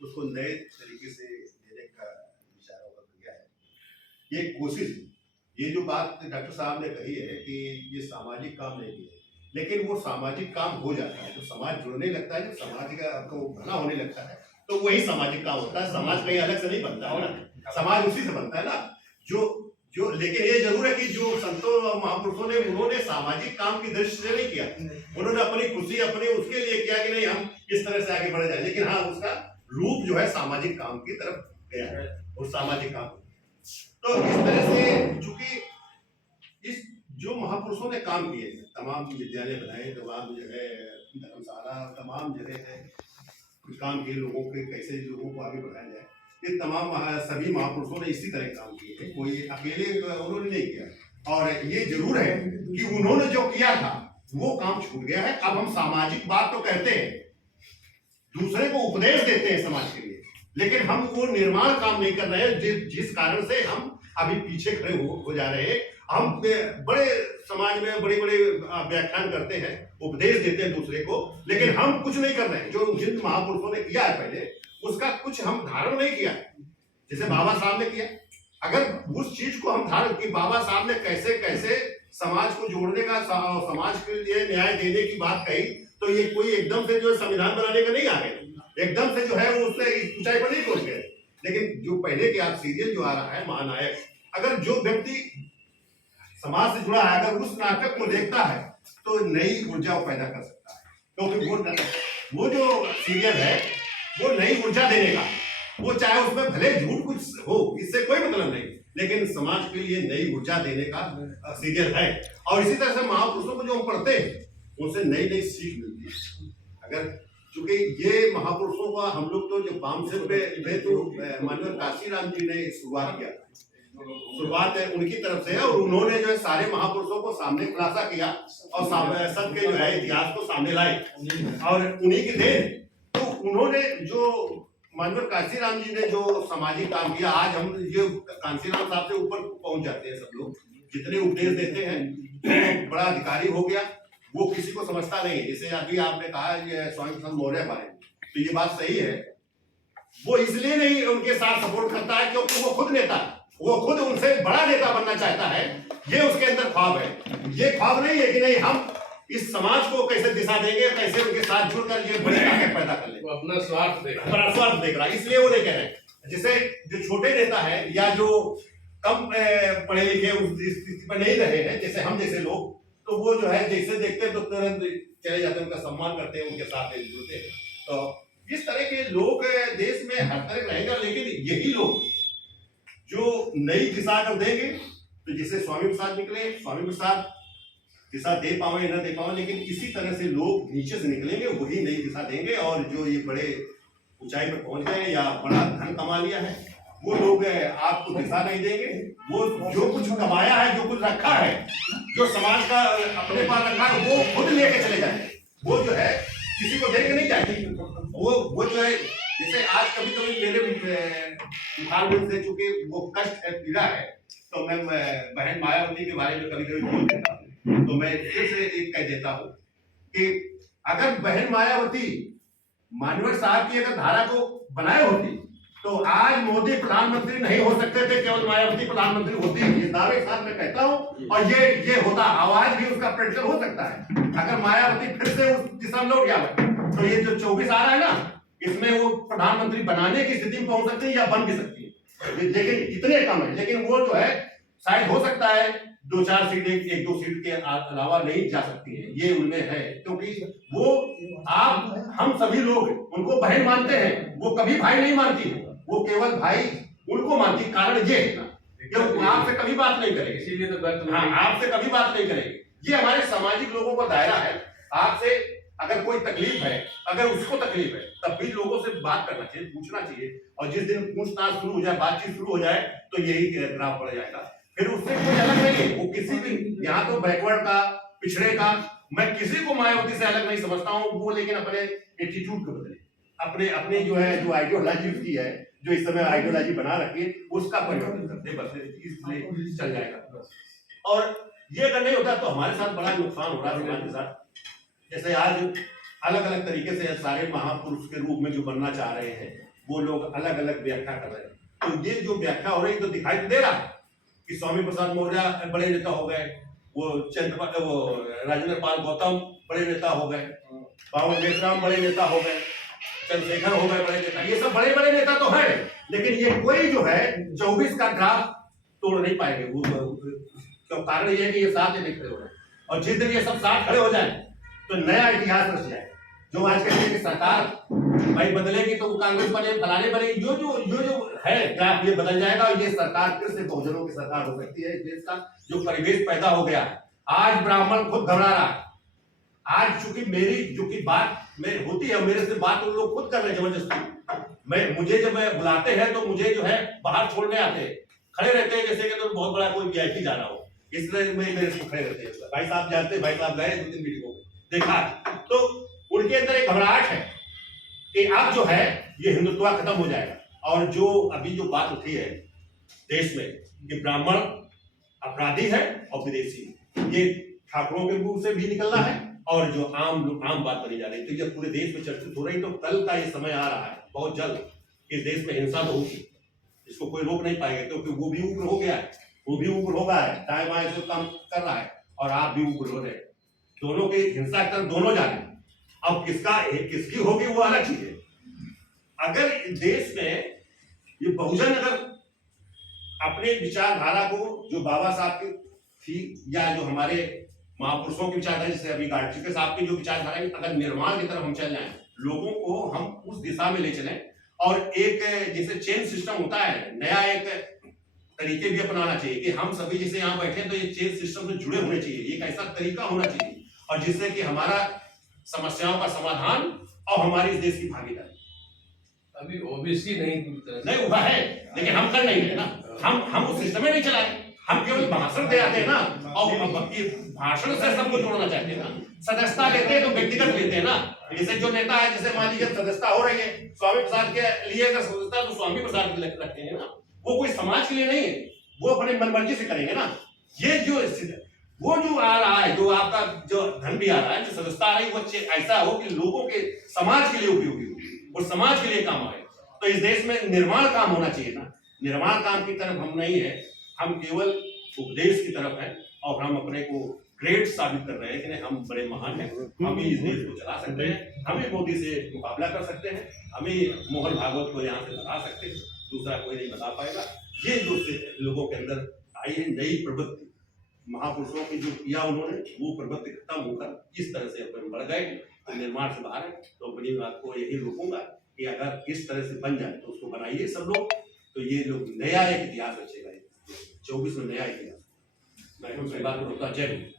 उसको नए तरीके से देने का इशारा किया है। ये कोशिश, ये जो बात डॉक्टर साहब ने कही है कि ये सामाजिक काम नहीं किया, लेकिन वो सामाजिक काम हो जाता है जब समाज जुड़ने लगता है, जब समाज का आपको भला होने लगता है तो वही सामाजिक काम होता है। समाज कहीं अलग से नहीं बनता है ना, समाज उसी से बनता है ना। जो जो लेकिन ये जरूर है कि जो संतों और महापुरुषों ने, उन्होंने सामाजिक काम की दृष्टि से नहीं किया, उन्होंने अपनी खुशी अपने उसके लिए किया कि नहीं हम इस तरह से आगे बढ़ जाए, लेकिन हाँ उसका रूप जो है सामाजिक काम की तरफ गया है और सामाजिक काम। तो इस तरह से चूंकि इस जो महापुरुषों ने काम किए, तमाम विद्यालय बनाए, तमाम जो है धर्मशाला, तमाम जगह है काम किए, लोगों के कैसे लोगों को आगे बढ़ाया जाए, ये तमाम सभी महापुरुषों ने इसी तरह काम किए हैं, कोई अकेले उन्होंने नहीं किया। और ये जरूर है कि उन्होंने जो किया था वो काम छूट गया है। अब हम सामाजिक बात तो कहते हैं, दूसरे को उपदेश देते हैं समाज के लिए, लेकिन हम वो निर्माण काम नहीं कर रहे हैं, जिस कारण से हम अभी पीछे खड़े हो जा रहे हैं। हम बड़े समाज में बड़े बड़े व्याख्यान करते हैं, उपदेश देते हैं दूसरे को, लेकिन हम कुछ नहीं कर रहे हैं। जो जिन महापुरुषों ने किया है पहले, उसका कुछ हम धारण नहीं किया, जैसे बाबा साहब ने किया। अगर उस चीज को हम धारण कि बाबा साहब ने कैसे कैसे समाज को जोड़ने का, समाज के लिए न्याय देने की बात कही, तो ये कोई एकदम से जो संविधान बनाने का नहीं आ गए, एकदम से जो है वो उससे ऊंचाई पर नहीं पहुंच गए। लेकिन जो पहले के आप सीरियल जो आ रहा है महानायक, अगर जो व्यक्ति समाज से जुड़ा है, अगर उस नाटक को देखता है तो नई ऊर्जा पैदा कर सकता है, क्योंकि वो जो सीरियल है वो नई ऊर्जा देने का, वो चाहे उसमें भले झूठ कुछ हो, इससे कोई मतलब नहीं, लेकिन समाज के लिए नई ऊर्जा देने का सीरियल है। और इसी तरह से महापुरुषों को जो हम पढ़ते हैं उनसे नई नई सीख मिलती है। अगर चूंकि ये महापुरुषों का हम लोग तो जो पामसिल पे तो माननीय काशीराम जी ने शुरुआत किया, शुरुआत है उनकी तरफ से है, और उन्होंने जो है सारे महापुरुषों को सामने खुलासा किया और सबके जो है इतिहास को सामने लाए, और उन्हीं की देन। तो उन्होंने जो माननीय काशीराम जी ने जो सामाजिक काम किया, आज हम ये काशीराम साहब से ऊपर पहुंच जाते हैं, सब लोग जितने उपदेश देते हैं, बड़ा अधिकारी हो गया, वो किसी को समझता नहीं है। जैसे अभी आपने कहा ये स्वामी प्रसाद मौर्य बारे में, तो ये बात सही है, वो इसलिए नहीं उनके साथ सपोर्ट करता है क्योंकि वो खुद नेता है, वो खुद उनसे बड़ा नेता बनना चाहता है, ये उसके अंदर ख्वाब है। ये ख्वाब नहीं है कि नहीं हम इस समाज को कैसे दिशा देंगे, कैसे उनके साथ जुड़कर ये बड़ी ताकत पैदा कर ले, वो अपना स्वार्थ देख रहा है, अपना स्वार्थ देख रहा है, इसलिए वो नहीं कह रहे। जैसे जो छोटे नेता है या जो कम पढ़े लिखे उस स्थिति पर नहीं रहे हैं, जैसे हम जैसे लोग, तो वो जो है जैसे देखते हैं तो तुरंत चले जाते हैं, उनका सम्मान करते हैं, उनके साथ जुड़ते हैं। तो इस तरह के लोग देश में हर तरह रहेगा, लेकिन यही लोग जो नई दिशा अगर देंगे, तो जैसे स्वामी प्रसाद निकले, स्वामी प्रसाद दिशा दे पावे न दे पावे, लेकिन इसी तरह से लोग नीचे से निकलेंगे, वही नई दिशा देंगे। और जो ये बड़े ऊंचाई पर पहुंच गए या बड़ा धन कमा लिया है, वो लोग आपको दिशा नहीं देंगे। वो जो कुछ कमाया है, जो कुछ रखा है, जो समाज का अपने पास रखा है, वो खुद लेके चले जाएंगे, वो जो है किसी को देके नहीं जाएंगे। वो जो है जैसे आज कभी कभी मेरे मुखार से, चूंकि वो कष्ट है, पीड़ा है, तो मैं बहन मायावती के बारे में कभी कभी बोल देता हूँ। तो मैं फिर से एक कह देता हूँ कि अगर बहन मायावती माननीय साहब की अगर धारा को बनाए होती, तो आज मोदी प्रधानमंत्री नहीं हो सकते थे, केवल मायावती प्रधानमंत्री होती। इस दावे के साथ मैं कहता हूँ, और ये होता, आवाज भी उसका प्रैक्टिकल हो सकता है। अगर मायावती फिर से उस दिशा में लौट जाए, तो ये जो 24 आ रहा है ना, इसमें वो प्रधानमंत्री बनाने की स्थिति में पहुंच सकती है या बन भी सकती है, लेकिन इतने कम है। लेकिन वो जो है शायद हो सकता है 2-4 सीट, 1-2 सीट के अलावा नहीं जा सकती है, ये उनमें है। क्योंकि वो हम सभी लोग उनको बहन मानते हैं, वो कभी भाई नहीं मानती, वो केवल भाई उनको मानती। कारण ये है ना, क्योंकि आपसे कभी बात नहीं करेगी, इसीलिए तो आपसे कभी बात नहीं करेगी। ये हमारे सामाजिक लोगों का दायरा है। आपसे अगर कोई तकलीफ है, अगर उसको तकलीफ है, तब भी लोगों से बात करना चाहिए, पूछना चाहिए। और जिस दिन पूछताछ शुरू हो जाए, बातचीत शुरू हो जाए, तो यही ग्राफ पड़ जाएगा। फिर उससे कोई अलग नहीं है, वो किसी भी, यहाँ तो बैकवर्ड का, पिछड़े का, मैं किसी को मायावती से अलग नहीं समझता हूँ। वो लेकिन अपने एटीट्यूड को बदले, अपने जो है, जो आइडियोलॉजी उसकी है, जो इस समय आइडियोलॉजी बना रखी है, उसका परिवर्तन करते, बस इसलिए चल जाएगा। और ये अगर नहीं होता तो हमारे साथ बड़ा नुकसान हो रहा है समाज के साथ। जैसे आज अलग अलग तरीके से सारे महापुरुष के रूप में जो बनना चाह रहे हैं, वो लोग अलग अलग व्याख्या कर रहे हैं। तो ये जो व्याख्या हो रही है तो दिखाई तो दे रहा है कि स्वामी प्रसाद मौर्य बड़े नेता हो गए, वो राजेंद्र पाल गौतम बड़े नेता हो गए, बाबा मेघराम बड़े नेता हो गए, चंद्रशेखर हो गए बड़े नेता, ये सब बड़े बड़े नेता तो हैं, लेकिन ये कोई जो है 24 का ग्राफ तोड़ नहीं पाएंगे। वो क्यों? कारण ये है कि ये साथ नहीं खड़े हो रहे, और जिस दिन ये सब साथ खड़े हो जाए तो नया इतिहास रच जाए। जो आज कहते हैं कि सरकार भाई बदलेगी तो कांग्रेस बने, फलाने बनेगी, जो है ग्राफ ये बदल जाएगा, और ये सरकार फिर से बहुजनों की सरकार हो सकती है। इस देश का जो परिवेश पैदा हो गया, आज ब्राह्मण खुद घबरा रहा है। आज चूंकि मेरी जो की बात मेरी होती है, मेरे से बात उन लोग खुद कर रहे हैं जबरदस्ती। मुझे जब मैं बुलाते हैं तो मुझे जो है बाहर छोड़ने आते हैं, खड़े रहते हैं जैसे कि तो बहुत बड़ा कोई वीआईपी जा रहा हो, इसलिए मेरे से खड़े रहते हैं। भाई साहब जानते हैं, भाई साहब गए 2-3 मीटिंगों में, देखा तो उनके अंदर एक घबराहट है कि अब जो है ये हिंदुत्व खत्म हो जाएगा। और जो अभी जो बात उठी है देश में कि ब्राह्मण अपराधी है और विदेशी, ये ठाकुरों के मुंह से भी निकलना है और जो आम बात बनी जा रही है, तो ये पूरे देश में चर्चित हो रही। तो कल का ये समय आ रहा है बहुत जल्द इस देश में हिंसा तो होगी, इसको कोई रोक नहीं पाएगा, क्योंकि वो भी उग्र हो गया है, वो भी उग्र होगा है, टाइम आए जो काम कर रहा है, और आप भी उग्र हो रहे हैं। दोनों के हिंसा की तरफ दोनों जा रहे हैं। अब किसकी होगी वो अलग चीज है। अगर देश में ये बहुजन अगर अपने विचारधारा को, जो बाबा साहब की थी या जो हमारे महापुरुषों की विचारधारा, जैसे अभी गाडचिके साहब की जो विचारधारा है, अगर निर्माण की तरफ हम चल जाएं, लोगों को हम उस दिशा में ले चलें, और एक जैसे चेन सिस्टम होता है, नया एक तरीके भी अपनाना चाहिए कि हम सभी जैसे यहाँ बैठे तो ये चेन सिस्टम से जुड़े होने चाहिए, एक ऐसा तरीका होना चाहिए और जिससे कि हमारा समस्याओं का समाधान और हमारी इस देश की भागीदारी। अभी ओबीसी नहीं हुआ है, लेकिन हम कर नहीं है ना, हम उस सिस्टम में नहीं चलाए, हम केवल भाषण दे आते हैं ना, और भाषण से सबको जोड़ना चाहते हैं ना। सदस्यता लेते हैं तो व्यक्तिगत लेते हैं ना, जैसे जो नेता है, जैसे मान लीजिए सदस्यता हो रही है स्वामी प्रसाद के लिए, अगर सदस्यता तो स्वामी प्रसाद के लिए रखते हैं ना, वो कोई समाज के लिए नहीं है, वो अपने मनमर्जी से करेंगे ना। ये जो वो जो आ रहा है, जो आपका जो धन भी आ रहा है, जो सदस्यता आ रही है, वो ऐसा हो कि लोगों के समाज के लिए उपयोगी हो और समाज के लिए काम आए। तो इस देश में निर्माण काम होना चाहिए ना, निर्माण काम की तरफ हम नहीं है, हम केवल उपदेश की तरफ है, और हम अपने को ग्रेट साबित कर रहे हैं कि नहीं हम बड़े महान हैं, हम ही इस देश को चला सकते हैं, हम ही मोदी से मुकाबला कर सकते हैं, हम ही मोहन भागवत को यहाँ से लगा सकते हैं, दूसरा कोई नहीं बता पाएगा। ये जो लोगों के अंदर आई है नई प्रवृत्ति, महापुरुषों की जो किया उन्होंने, वो प्रवृत्ति खत्म होकर इस तरह से अपन बढ़ गए, निर्माण से बाहर है। तो अपनी बात को यही रोकूंगा कि अगर इस तरह से बन जाए तो उसको बनाइए सब लोग, तो ये लोग नया एक इतिहास रचेगा, 24 में नया इतिहास। मैं बात को रोकता, जय हिंद।